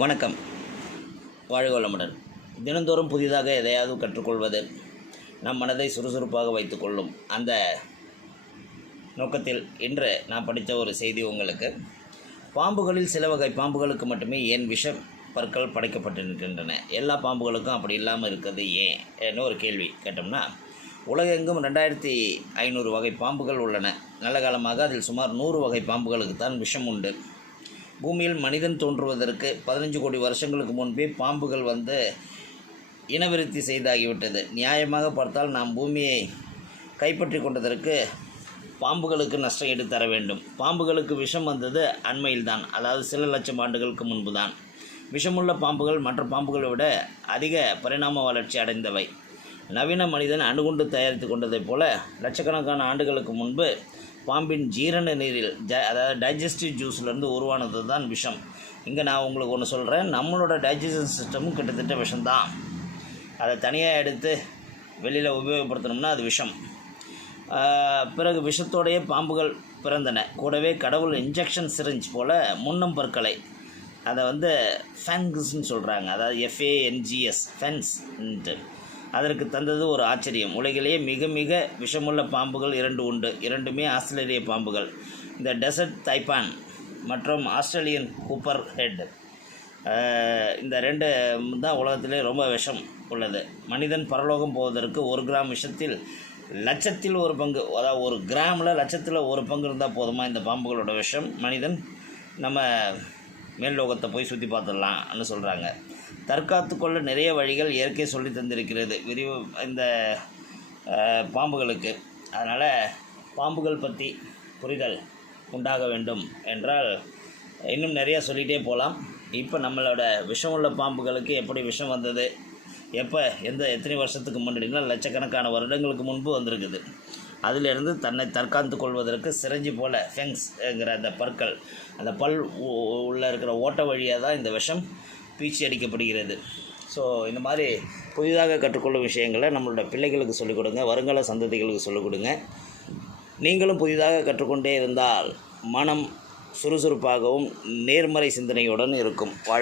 வணக்கம். வாழ்க வளமுடன். தினந்தோறும் புதிதாக எதையாவது கற்றுக்கொள்வது நம் மனதை சுறுசுறுப்பாக வைத்துக்கொள்ளும் அந்த நோக்கத்தில் இன்று நான் படித்த ஒரு செய்தி உங்களுக்கு. பாம்புகளில் சில வகை பாம்புகளுக்கு மட்டுமே ஏன் விஷ பற்கள் படைக்கப்பட்டிருக்கின்றன? எல்லா பாம்புகளுக்கும் அப்படி இல்லாமல் இருக்கிறது ஏன்? என்ன ஒரு கேள்வி கேட்டோம்னா உலகெங்கும் ரெண்டாயிரத்தி ஐநூறு வகை பாம்புகள் உள்ளன. நல்ல காலமாக அதில் சுமார் நூறு வகை பாம்புகளுக்கு தான் விஷம் உண்டு. பூமியில் மனிதன் தோன்றுவதற்கு பதினஞ்சு கோடி வருஷங்களுக்கு முன்பே பாம்புகள் வந்து இனவிருத்தி செய்தாகிவிட்டது. நியாயமாக பார்த்தால் நாம் பூமியை கைப்பற்றி கொண்டதற்கு பாம்புகளுக்கு நஷ்டம் ஈடு தர வேண்டும். பாம்புகளுக்கு விஷம் வந்தது அண்மையில்தான். அதாவது சில லட்சம் ஆண்டுகளுக்கு முன்பு தான் விஷமுள்ள பாம்புகள் மற்ற பாம்புகளை விட அதிக பரிணாம வளர்ச்சி அடைந்தவை. நவீன மனிதன் அணுகுண்டு தயாரித்து கொண்டதைப் போல லட்சக்கணக்கான ஆண்டுகளுக்கு முன்பு பாம்பின் ஜீரண நீரில் ஜ அதாவது டைஜஸ்டிவ் ஜூஸ்லேருந்து உருவானது தான் விஷம். இங்கே நான் உங்களுக்கு ஒன்று சொல்கிறேன் நம்மளோட டைஜஷன் சிஸ்டமும் கிட்டத்தட்ட விஷம்தான். அதை தனியாக எடுத்து வெளியில் உபயோகப்படுத்தணும்னா அது விஷம். பிறகு விஷத்தோடைய பாம்புகள் பிறந்தன. கூடவே கடவுள் இன்ஜெக்ஷன் சிரிஞ்ச் போல் முன்னம் பற்களை. அதை வந்து ஃபேன்குஸ்ன்னு சொல்கிறாங்க அதாவது எஃப்ஏஎன்ஜிஎஸ் ஃபென்ஸ்ன்ட்டு அதற்கு தந்தது ஒரு ஆச்சரியம். உலகிலேயே மிக மிக விஷமுள்ள பாம்புகள் இரண்டு உண்டு. இரண்டுமே ஆஸ்திரேலிய பாம்புகள். இந்த டெசர்ட் தைப்பான் மற்றும் ஆஸ்திரேலியன் கூப்பர் ஹெட் இந்த ரெண்டு தான் உலகத்திலே ரொம்ப விஷம் உள்ளது. மனிதன் பரலோகம் போவதற்கு ஒரு கிராம் விஷத்தில் லட்சத்தில் ஒரு பங்கு அதாவது ஒரு கிராமில் லட்சத்தில் ஒரு பங்கு இருந்தால் போதுமா? இந்த பாம்புகளோட விஷம். மனிதன் நம்ம மேல் லோகத்தை போய் சுற்றி பார்த்துடலாம்னு சொல்கிறாங்க தற்காத்து கொள்ள நிறைய வழிகள் இயற்கை சொல்லி தந்திருக்கிறது. விரிவு இந்த பாம்புகளுக்கு. அதனால் பாம்புகள் பற்றி புரிதல் உண்டாக வேண்டும் என்றால் இன்னும் நிறையா சொல்லிகிட்டே போகலாம் இப்போ நம்மளோட விஷம் உள்ள பாம்புகளுக்கு எப்படி விஷம் வந்தது? எப்போ எந்த எத்தனை வருஷத்துக்கு முன்னாடினா லட்சக்கணக்கான வருடங்களுக்கு முன்பு வந்திருக்குது. அதிலிருந்து தன்னை தற்காத்து கொள்வதற்கு சிரஞ்சி போல ஃபெங்ஸ்ங்கிற அந்த பற்கள் அந்த பல் உ- உள்ள இருக்கிற ஓட்ட வழியாக தான் இந்த விஷம் பீச்சு அடிக்கப்படுகிறது. ஸோ இந்த மாதிரி புதிதாக கற்றுக்கொள்ளும் விஷயங்களை நம்மளோட பிள்ளைகளுக்கு சொல்லிக் கொடுங்க வருங்கால சந்ததிகளுக்கு சொல்லிக் கொடுங்க. நீங்களும் புதிதாக கற்றுக்கொண்டே இருந்தால் மனம் சுறுசுறுப்பாகவும் நேர்மறை சிந்தனையுடன் இருக்கும். வாழ்